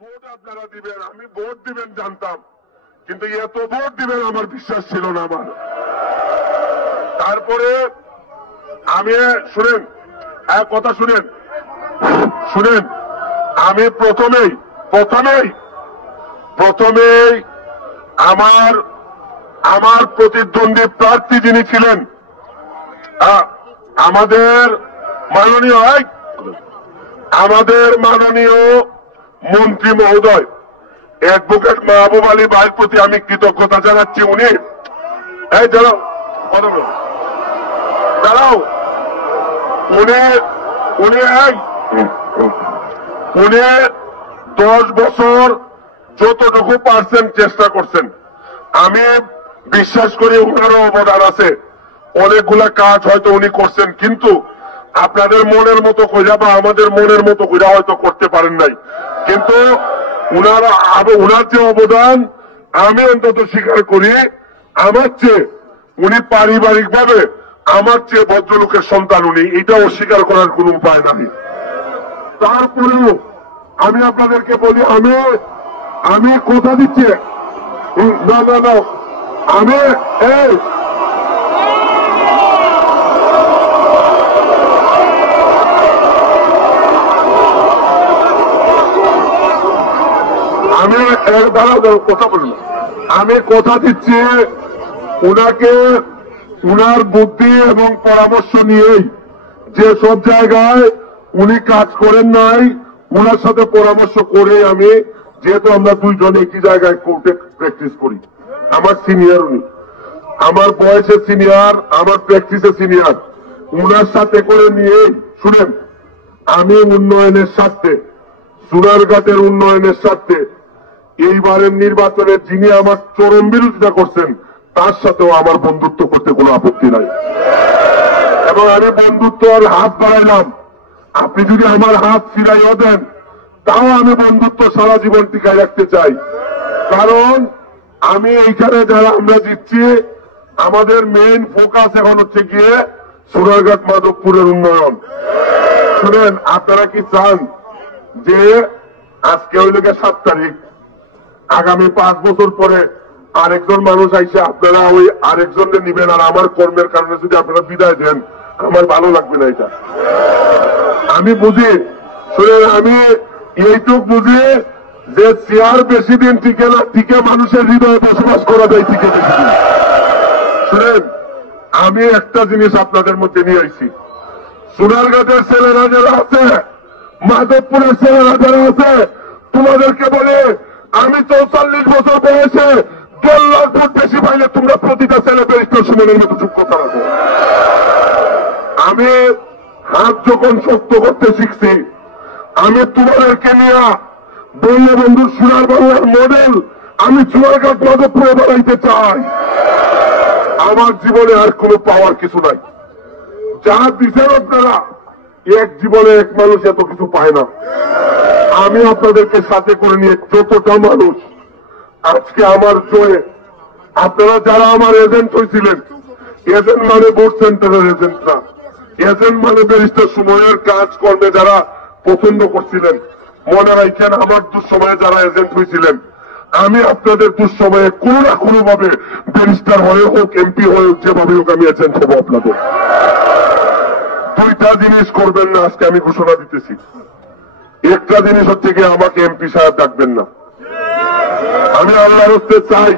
Vote আপনারা দিবেন, আমি ভোট দিবেন জানতাম, কিন্তু এত ভোট দিবেন আমার বিশ্বাস ছিল না আমার। তারপরে আমি শুনেন, এক কথা শুনেন, আমি প্রথমেই আমার প্রতিদ্বন্দ্বী প্রার্থী যিনি ছিলেন আমাদের মাননীয় মন্ত্রী মহোদয় অ্যাডভোকেট মাহবুব আলী ভাইয়ের প্রতি আমি কৃতজ্ঞতা জানাচ্ছি। উনি দাঁড়াও উনি 10 বছর যতটুকু পারছেন চেষ্টা করছেন। আমি বিশ্বাস করি উনারও অবদান আছে, অনেকগুলা কাজ হয়তো উনি করছেন, কিন্তু আপনাদের মনের মতো কইরা বা আমাদের মনের মতো কইরা হয়তো করতে পারেন নাই। কিন্তু উনার যে অবদান আমি অন্তত স্বীকার করি, আমার চেয়ে উনি পারিবারিক ভাবে আমার চেয়ে ভদ্রলোকের সন্তান উনি, এটা অস্বীকার করার কোন উপায় নাই। তারপরেও আমি আপনাদেরকে বলি, আমি কথা দিচ্ছি না আমি কথা বলি, আমি কথা দিচ্ছি উনাকে, উনার বুদ্ধি এবং পরামর্শ নিয়েই যে সব জায়গায় উনি কাজ করেন নাই, উনার সাথে পরামর্শ করে আমি, যেহেতু আমরা দুইজন একই জায়গায় কোর্টে প্র্যাকটিস করি, আমার সিনিয়র উনি, আমার বয়সে সিনিয়র, আমার প্র্যাকটিসে সিনিয়র, উনার সাথে করে নিয়ে শুনেন, আমি উন্নয়নের স্বার্থে, সুনারঘাটের উন্নয়নের স্বার্থে এইবারের নির্বাচনে যিনি আমার চরম বিরোধিতা করছেন তার সাথেও আমার বন্ধুত্ব করতে কোনো আপত্তি নাই, এবং আমি বন্ধুত্বর হাত বাড়াইলাম। আপনি যদি আমার হাত ফিরাইও দেন তাও আমি বন্ধুত্ব সারা জীবন টিকায় রাখতে চাই, কারণ আমি এইখানে যারা আমরা জিতছি, আমাদের মেইন ফোকাস এখন হচ্ছে গিয়ে সোনারঘাট মাধবপুরের উন্নয়ন। শুনেন, আপনারা কি চান যে আজকে হইল 7 তারিখ, আগামী 5 বছর পরে আরেকজন মানুষ আইসে আপনারা ওই আরেকজনকে নিবেন, আর আমার কর্মের কারণে যদি আপনারা বিদায় দেন আমার ভালো লাগবে না। এটা আমি বুঝি, শুনেন, আমি এইটুক বুঝি যে চেয়ার বেশি দিন টিকে না, টিকে মানুষের হৃদয়ে বসবাস করা যায় টিকে বেশি দিন। শুনেন, আমি একটা জিনিস আপনাদের মধ্যে নিয়ে আইছি, সোনারঘাটের ছেলেরা যারা আছে, মাধবপুরের ছেলেরা যারা আছে, তোমাদেরকে বলে আমি 44 বছর বয়সে 1.5 লাখ ভোট বেশি পাইলে তোমরা প্রতিটা ছেলে ব্যারিস্টার সুমনের মতো যোগ্যতা রাখো। আমি হাত যখন শক্ত করতে শিখছি, আমি তোমাদেরকে নিয়ে বঙ্গবন্ধুর সোনার বাংলার মডেল আমি সোনারঘাট মাধবপুরে বানাইতে চাই। আমার জীবনে আর কোনো পাওয়ার কিছু নাই, যা দিচ্ছেন আপনারা, এক জীবনে এক মানুষ এত কিছু পায় না। আমি আপনাদেরকে সাথে করে নিয়ে যতটা মানুষ আজকে আমার জয়ে, আপনারা যারা আমার এজেন্ট হয়েছিলেন, এজেন্ট মানে ভোট সেন্টারের এজেন্ট না, এজেন্ট মানে ব্যারিস্টার সময়ের কাজকর্মে যারা পছন্দ করছিলেন, মনে রাখেন আমার দুঃসময়ে যারা এজেন্ট হয়েছিলেন, আমি আপনাদের দুঃসময়ে কোনো না কোনো ভাবে ব্যারিস্টার হয়ে হোক, এমপি হয়ে হোক, যেভাবে হোক আমি এজেন্ট হবো আপনাদের। দুইটা জিনিস করবেন না, আজকে আমি ঘোষণা দিতেছি। একটা জিনিস হচ্ছে কি, আমাকে এমপি সাহেব ডাকবেন না। আমি আল্লাহর হস্তে চাই,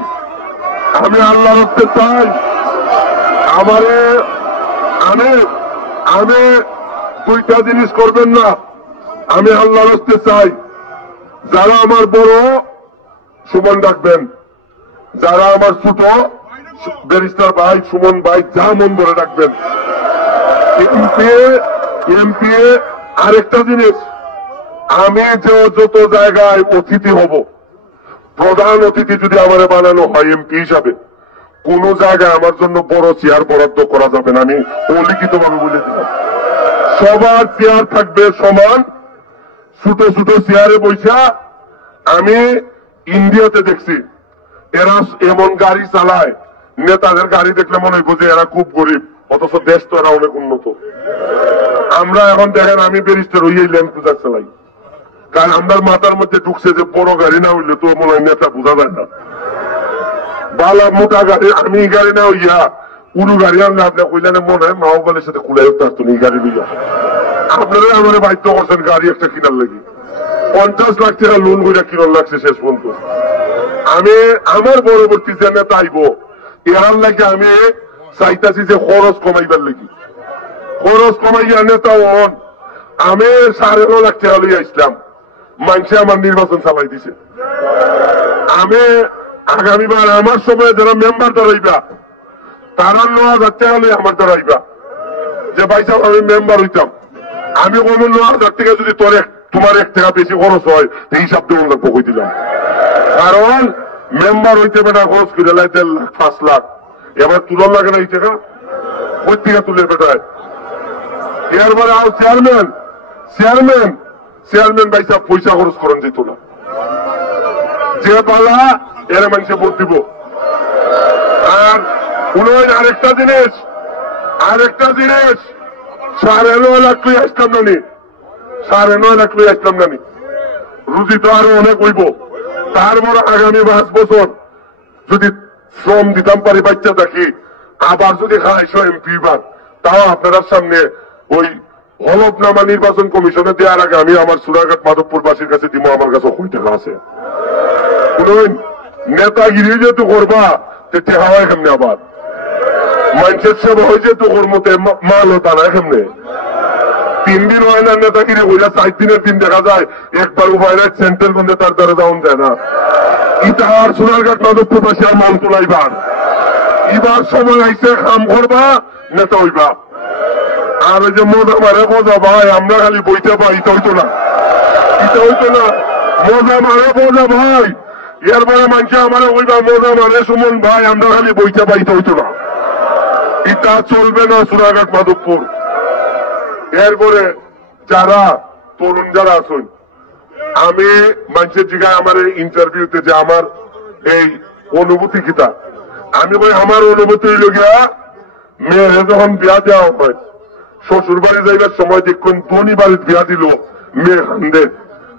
আমি দুইটা জিনিস করবেন না। আমি আল্লাহর হস্তে চাই, যারা আমার বড় সুমন ডাকবেন, যারা আমার ছোট ব্যারিস্টার ভাই সুমন ভাই, যা মন বলে ডাকবেন। এমপি আরেকটা জিনিস, আমি যে যত জায়গায় অতিথি হব, প্রধান অতিথি যদি আমার বানানো হয় এমপি হিসাবে, কোন জায়গায় আমার জন্য বড় চেয়ার বরাদ্দ করা যাবে না। আমি অলিখিত ভাবে বলে দিলাম, সবার চেয়ার থাকবে সমান, ছোট ছোট চেয়ারে বৈশা। আমি ইন্ডিয়াতে দেখছি এরা এমন গাড়ি চালায়, নেতাদের গাড়ি দেখলে মনে হয় যে এরা খুব গরিব, অথচ দেশ তো এরা অনেক উন্নত। আমরা এখন দেখেন, আমি ব্যারিস্টার হইয়াই ল্যান্ড ক্রুজার চালাই, কারণ আমার মাথার মধ্যে ঢুকছে যে বড় গাড়ি না হইলে তো মনে হয় নেতা বোঝা যায় না, বালা মোটা গাড়ি, আমি গাড়ি না হইয়া উড়ু গাড়ি আনলে আপনি কইলেন মনে হয় মাওবালের সাথে খুলে উঠতে আসতো এই গাড়ি লইয়া। আপনারা আমার বাধ্য করছেন গাড়ি একটা কিনার লাগি, 50 লাখ টাকা লোন করে কিনার লাগছে শেষ পর্যন্ত। আমি আমার পরবর্তী যে নেতা আইব এর লাগে আমি চাইতাছি যে খরচ কমাইবার লাগি, খরচ কমাইয়া নেতা হন। আমি 9.5 লাখ টাকা লইয়া আসলাম, মানুষে আমার নির্বাচন চালাই দিছে। আমি আগামীবার আমার সময় যারা মেম্বার দাঁড়াইবা তারা 9,000 টাকা লইয়া আমার দাঁড়াইবা যে ভাই সাহেব আমি মেম্বার হইতাম। আমি কোনো 9,000 টাকা যদি তোমার 1 টাকা বেশি খরচ হয় হিসাব দেবো না পকই দিলাম। কারণ মেম্বার হইতে বেটা খরচ করে 1.5 লাখ 5 লাখ, এবার তুলার লাগে না এই টাকা, ওই থেকে তুলে বেটায়। এরপরে আর চেয়ারম্যান ভাই সাহেব পয়সা খরচ করেন যেত না, যে পালা এর মানুষে ভোট দিব। আর আরেকটা জিনিস 9.5 লাখ লই আসলাম নানি, 9.5 লাখ লই আসলাম নানি, রুজি তো আরো অনেক হইব। তারপর আগামী 5 বছর যদি শ্রম দিতাম পারি বাচ্চা দেখি, আবার যদি খাইশো এমপি বার, তাও আপনার সামনে ওই হলফনামা নির্বাচন কমিশনে দেওয়ার আগে আমি আমার সুরাঘাট মাধবপুরবাসীর কাছে দিব, আমার কাছে কই টাকা আছে। নেতাগিরি যেহেতু করবা তে হাওয়ায় কেমনে, আবার মানুষের সেবা হয়ে যেহেতু কর্মতে মাল হতা না কেমনে। 3 দিন হয় না নেতাগিরি হইলা, 4 দিনের দিন দেখা যায় একবার উপায় সেন্ট্রাল বন্ধে তার দ্বারা যাওয়া যায় না। ইটা আর সোনারঘাট মাধবপুরবাসী আর মন তোলাইবার, এবার সময় আইসে কাম করবা নেতা হইবা। আর ওই যে মজা মারে বোঝা ভাই আমরা খালি বইতে পাই, এটা হইতো না, মজা মারে বোঝা ভাই এরপরে মানুষ আমার ওইবা মজা মারে সুমন ভাই আমরা খালি বইতে পাই, এটা হইতো না, এটা চলবে না সোনারঘাট মাধবপুর। এরপরে যারা তরুণ যারা আছেন, আমি মানুষের জায়গায় আমার ইন্টারভিউতে যে আমার এই অনুভূতি কিতা, আমি ভাই আমার অনুভূতি হইল গিয়া মেয়ে যখন বিয়া দেওয়া হয় শ্বশুর বাড়ি যাইবার সময় দেখুন ধনী বাড়ির বিয়া দিল, মেয়ে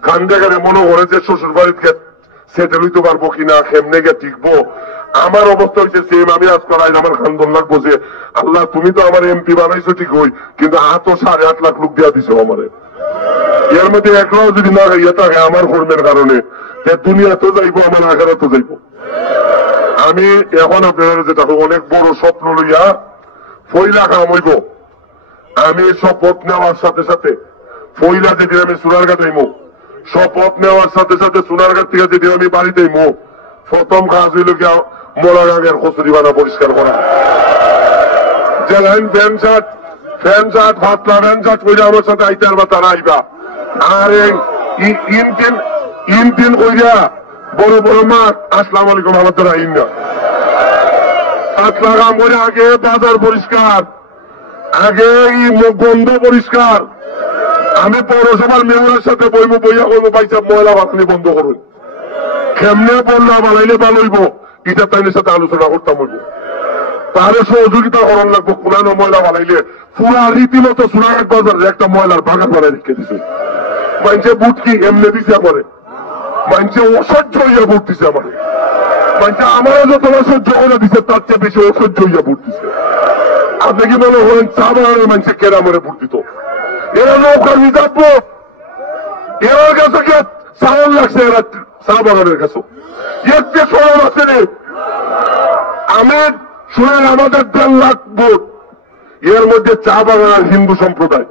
খান্দে গেলে মনে করে যে শ্বশুর বাড়িতে সেটেল হইতে পারবো কিনা, কেমনে গে টিকবো। আমার অবস্থা হয়েছে সেম, আমি আজ করাই আমার খান্দন লাগবো যে আল্লাহ তুমি তো আমার এমপি বানাইছো ঠিক হই, কিন্তু 8.5 লাখ লোক দিয়া দিছো আমারে, এর মধ্যে একলাও যদি না ইয়ে থাকে আমার কর্মের কারণে দুনিয়া তো যাইবো আমার আখেরা তো যাইবো। আমি এখন আপনারা যেটা অনেক বড় স্বপ্ন লইয়া ফইলা কাম হইব। আমি শপথ নেওয়ার সাথে সাথে ফইলা যেদিন আমি সোনারঘাট আইমো, শপথ নেওয়ার সাথে সাথে সোনারঘাট থেকে যেদিন আমি বাড়িতে আইমো, প্রথম কাজ হইল গিয়া মোলাগাঙ্গের কচুরি বানা পরিষ্কার করা। যে লাইন প্যান্ট শার্ট ফাতলা প্যান্ট শার্ট কইরা আমার সাথে আইতে পারবা তারা আইবা। আর ইন কইরা বড় বড় মাঠ আসসালামু আলাইকুম আমার দ্বারা আইন না। ফাতলা কাম করে আগে বাজার পরিষ্কার, আগে গন্ধ পরিষ্কার। আমি পৌরসভার মেয়রের সাথে বইবো, বইয়া করবো ভাই সাহেব ময়লা বানানি বন্ধ করুন, কেমনে বন্যা বানাইলে ভালো হইব এটা তাইনের সাথে আলোচনা করতাম হইব, তাহলে সহযোগিতা করণ লাগবো। কোন ময়লা বানাইলে পুরা রীতিমতো সোনারঘাট বাজারে একটা ময়লার বাগান বানাই রেখে দিছে। মানুষে বুট কি এমনি দিছে আমারে, মানুষে অসহ্য হইয়া বুট দিছে আমারে, মানুষে আমারও যত অসহ্য করে দিছে তার চেয়ে বেশি অসহ্য হইয়া বুট দিছে। আপনি কি মনে করেন চা বাগানের মানুষে কেন আমারে বুট দিত? এরা নৌকার রিজার্ভ, এর কাছে কি চাউল লাগছে, এরা চা বাগানের কাছে এর চেয়ে সরল আছে রে। আমি শুনেন আমাদের 1.5 লাখ ভোট, এর মধ্যে চা বাগানের হিন্দু সম্প্রদায়,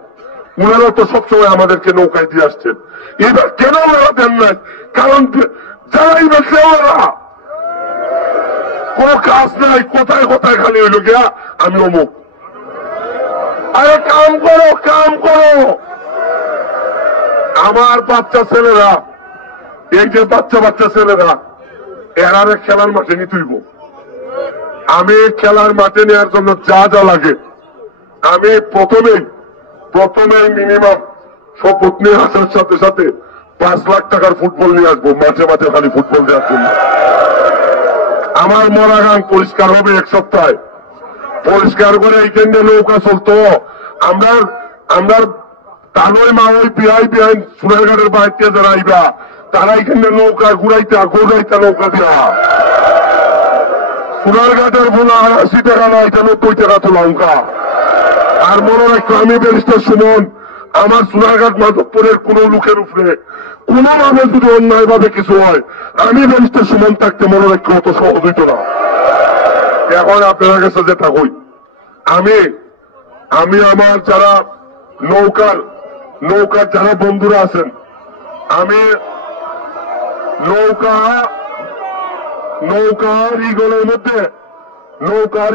ওনারা তো সবসময় আমাদেরকে নৌকায় দিয়ে আসছেন। এবার কেন ওরা দেন নাই? কারণ যারাই বেশি ওরা কোন কাজ নাই, কোথায় কোথায় খালি হইল গিয়া আমি অমুক। আরে কাম করো। আমার বাচ্চা ছেলেরা, এই যে বাচ্চা ছেলেরা এরারে খেলার মাঠে নিয়ে তুইব। আমি খেলার মাঠে নেওয়ার জন্য যা যা লাগে আমি প্রথমে মিনিমাম শপথ নিয়ে আসার সাথে সাথে 5 লাখ টাকার ফুটবল নিয়ে আসবো, মাঠে মাঠে খালি ফুটবল দেওয়ার জন্য। আমার মরাগাং পরিষ্কার হবে 1 সপ্তাহে, পরিষ্কার করে এই কেন্দ্রে নৌকা চলতো। আমরা তাহলে মা ওই বিহাই বিহাই সোনারঘাটের বাইরে যারা আইবা তারা এখানে নৌকা ঘুরাইতা নৌকা দিয়া সোনারঘাটের বোনা 80 টাকা না এটা 90 টাকা তো লঙ্কা। আর মনে রাখো আমি ব্যারিস্টার সুমন, আমার সোনারঘাট মাধবপুরের কোন লোকের উপরে কোনভাবে যদি অন্যায় ভাবে কিছু হয় আমি ব্যারিস্টার সুমন থাকতে মনে রাখো অত সহজ হইত না। এখন আপনার কাছে যেটা কই, আমি আমার যারা নৌকার যারা বন্ধুরা আছেন, আমি নৌকার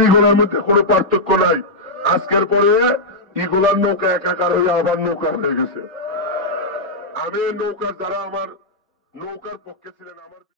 ইগলের মধ্যে কোনো পার্থক্য নাই। আজকের পরে ইগোলার নৌকা একাকার হয়ে আবার নৌকা হয়ে গেছে। আমি নৌকার যারা আমার নৌকার পক্ষে ছিলেন আমার